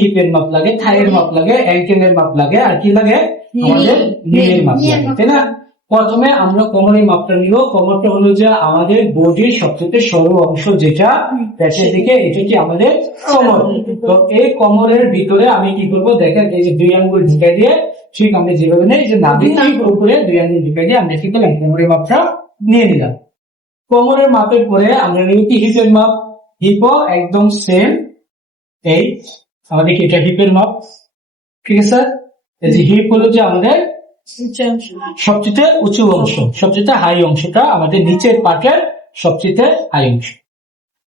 হিপের মাপ লাগে, থাইয়ের মাপ লাগে, অ্যাঙ্কেলের মাপ লাগে, আর কি লাগে আমাদের নীলের মাপ লাগে, তাই না? প্রথমে আমরা কোমরের মাপটা নিব। কোমরটা হলো যে আমাদের বডির সবচেয়ে সরু অংশ, যেটা পেটের দিকে, এটা কি আমাদের কোমর। তো এই কোমরের ভিতরে আমি কি করব, দেখেন এই যে 2 আঙ্গুল ঢুকাই দিয়ে, ঠিক আমরা যেভাবে নেই, যে নাভির ঠিক উপরে 2 আঙ্গুল ঢুকাই দিয়ে আমরা কি করলাম, কোমরের মাপটা নিয়ে নিলাম। কোমরের মাপের পরে আমরা নিব কি হিপের মাপ। হিপও একদম সেম, এই আমাদের কি এটা হিপের মাপ, ঠিক আছে? এই যে হিপ হলো যে আমাদের সবচেয়ে উঁচু অংশ, সবচেয়ে হাই অংশটা, আমাদের নিচের পাটের সবচেয়ে হাই অংশ।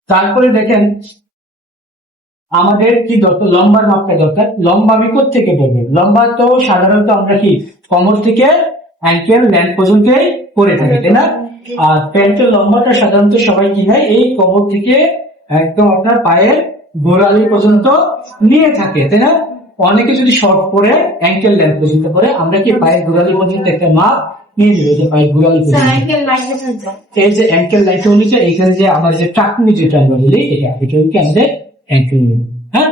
তারপরে দেখেন আমাদের কি দরকার, লম্বার মাপটা দরকার। লম্বা আমি থেকে বলবো, লম্বা তো সাধারণত আমরা কি কোমর থেকে অ্যাঙ্কেল ল্যান্ড পর্যন্তই করে থাকি, তাই না? আর প্যান্টের লম্বাটা সাধারণত সবাই কি হয়, এই কোমর থেকে একদম আপনার পায়ের গোড়ালি পর্যন্ত নিয়ে থাকে, তাই না? অনেকে যদি শর্ট পরে অ্যাঙ্কেল ল্যান্ড পর্যন্ত করে, আমরা কি পায়ের গোড়ালি পর্যন্ত একটা মাপ নিয়ে নিব, যে পায়ের গোড়ালি পর্যন্ত। এই যে অ্যাঙ্কেল লাইন হচ্ছে এইখানে যে আমাদের যে টাকনি, যেটা আমরা বলি, এটা হচ্ছে আমাদের অ্যাঙ্কেল। হ্যাঁ,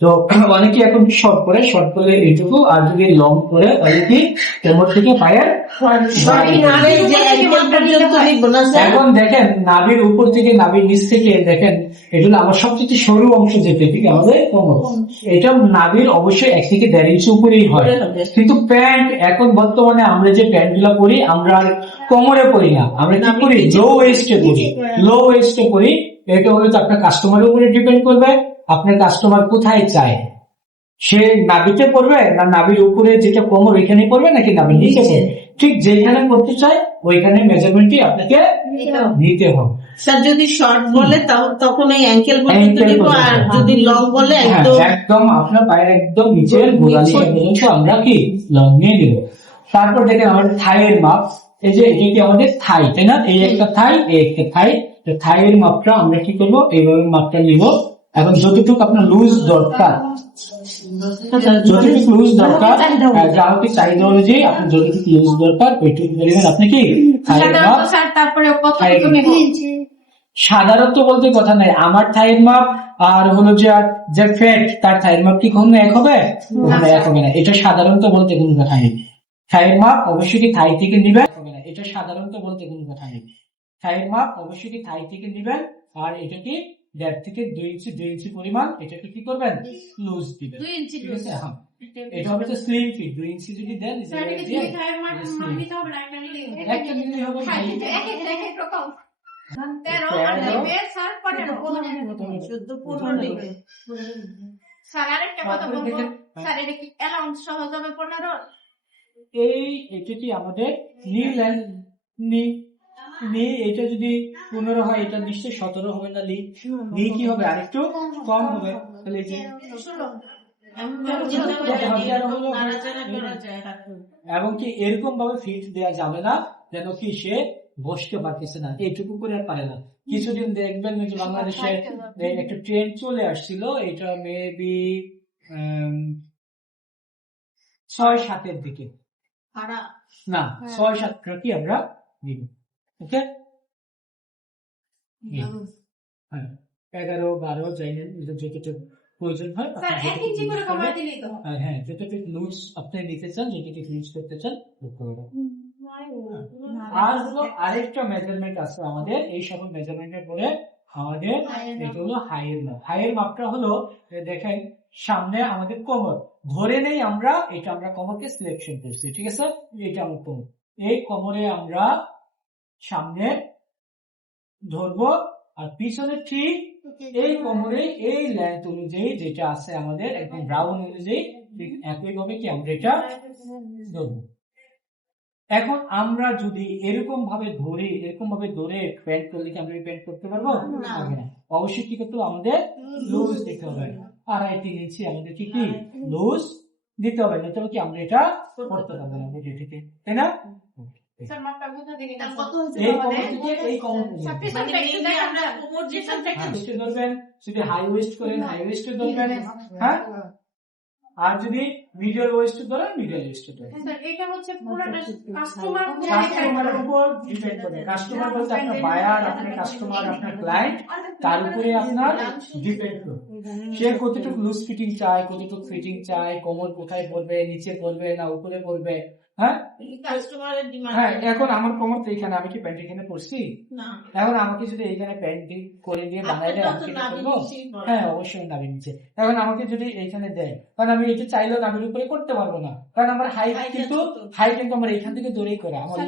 তো অনেকে এখন শর্ট করলে এইটুকু, আর যদি লং করে তাহলে কি কোমর থেকে পায়ের। এখন দেখেন নাভির উপর থেকে নাভির নিচ থেকে দেখেন, এটা আমার সবচেয়ে সরু অংশ, যেটা ঠিক আমাদের কোমর। এটা নাভির অবশ্যই 1 থেকে 1.5 ইঞ্চি উপরেই হয়। কিন্তু প্যান্ট এখন বর্তমানে আমরা যে প্যান্ট গুলা পরি, আমরা আর কোমরে পরি না, আমরা কি করি, লো ওয়েস্টে পরি। লো ওয়েস্টে পরি। এটা হলো তো আপনার কাস্টমারের উপরে ডিপেন্ড করবে, আপনার কাস্টমার কোথায় চায়, সে নাভিতে পড়বে না নাভির উপরে যেটা কোমর ওইখানে পড়বে, নাকি নাভির নিচে পড়বে। ঠিক যেখানে করতে চায় ওইখানে মেজারমেন্টই আপনাকে নিতে হবে। স্যার যদি শর্ট বলে তখন এই অ্যাঙ্কেল পর্যন্ত নিব, আর যদি লং বলে একদম আপনার পায়ের একদম নিচের গোড়ালি পর্যন্ত আমরা কি লং নিয়ে নিব। তারপর দেখেন আমাদের থাইয়ের মাপ, এই যে এটা কি আমাদের থাই, তাই না? এই একটা থাই, এই একটা থাই। থাইয়ের মাপটা আমরা কি করবো, এইভাবে মাপটা নিব। এবং যতটুকু আপনার লুজ দরকার, যতটুকু লুজ দরকার গ্রাহকের চাহিদা অনুযায়ী আপনার যতটুকু লুজ দরকার ওইটুকু পরিমাণ আপনি কি থাইয়ের মাপ। সাধারণত বলতে কথা নাই, আমার থাইয়ের মাপ আর হলো যে ফ্যাট, তার থাইয়ের মাপ কি কখনো এক হবে? এক হবে না। এটা সাধারণত বলতে কোনো কথা নেই। থাইয়ের মাপ অবশ্যই কি থাই থেকে নিবেন, এটা সাধারণত বলতে কোনো কথা নেই। থাইয়ের মাপ অবশ্যই কি থাই থেকে নিবেন, আর এটা কি 1.5 থেকে 2 ইঞ্চি পরিমাণ এটাকে কি করবেন, লুজ দিবেন। ঠিক আছে, হ্যাঁ, এটা হবে তো স্লিম ফিট। 2 ইঞ্চি যদি দেন, একটা দিলেই হবে। এটা কি আমাদের এটা যদি 15 হয়, এটা নিশ্চয়ই 17 হবে না। নি কি হবে, আরেকটু কম হবে। তাহলে এই যে এবং কি এরকম ভাবে ফিট দেওয়া যাবে না যেন কি সে বসতে পারতেছে না, এইটুকু করে আর পারে না। কিছুদিন দেখবেন যে বাংলাদেশে একটা ট্রেন চলে আসছিল, এটা মেবি 6-7 দিকে, না 6-7 কি আমরা নিব। ওকে, 11-12 যাই না, যতটুকু প্রয়োজন হয়। হ্যাঁ, যতটুকু লুজ আপনি নিতে চান, যতটুকু লুজ করতে চান। আর হলো আরেকটা মেজারমেন্ট আছে আমাদের, এই সকল মেজারমেন্টের পরে আমাদের এটা হলো হাইয়ের মাপ। হাইয়ের মাপটা হলো দেখেন সামনে আমাদের কোমর ধরে নেই আমরা, এটা আমরা কোমরকে সিলেকশন করছি, ঠিক আছে? এটা আমার কোমর, এই কোমরে আমরা সামনে ধরবো, আর পিছনে ঠিক এই কোমরে এই লেন্থ অনুযায়ী যেটা আছে আমাদের একদম রাউন্ড অনুযায়ী, ঠিক একইভাবে কি আমরা এটা ধরবো। এখন আমরা যদি এরকম ভাবে ধরে প্যান্ট করলে কি আমরা প্যান্ট করতে পারবো? না। অবশ্যই কি করতে হবে, আমাদের লুজ দিতে হবে। 2.5-3 ইঞ্চি আমাদের কি লুজ দিতে হবে, না তবে কি আমরা এটা করতে পারবো না, তাই না? হাই ওয়েস্ট করেন, হাই ওয়েস্ট ধরবেন। হ্যাঁ, আর যদি মিডল ওয়েস্ট ধরে মিডল ওয়েস্ট ধরে। এটা হচ্ছে পুরোটা কাস্টমার কাস্টমারের উপর ডিপেন্ড করে। কাস্টমার বলতে আপনার বায়ার, আপনার কাস্টমার, আপনার ক্লায়েন্ট, তার উপরে আপনার ডিপেন্ড করে। সে কতটুকু লুজ ফিটিং চায়, কতটুকু ফিটিং চায়, কোমর কোথায় পড়বে, নিচে পড়বে না উপরে পড়বে। হ্যাঁ কাস্টমারের ডিমান্ড। হ্যাঁ, এখন আমার কোমর তো এখানে, আমি কি প্যান্ট এখানে পরছি? না, এখন আমাকে যদি এইখানে প্যান্ট করে দিয়ে বানাইলে আপনার আমি তো কি নাভি করবো? নিচেই পড়ে। হ্যাঁ, অবশ্যই নাভি নিচে। এখন আমাকে যদি এইখানে দেয়, কারণ আমি এটা চাইলেও নাভির উপরে করতে পারবো না, কারণ আমার হাইট Height কিন্তু আছে তো। হাইট কিন্তু আমার এখান থেকে দূরেই করা, আমার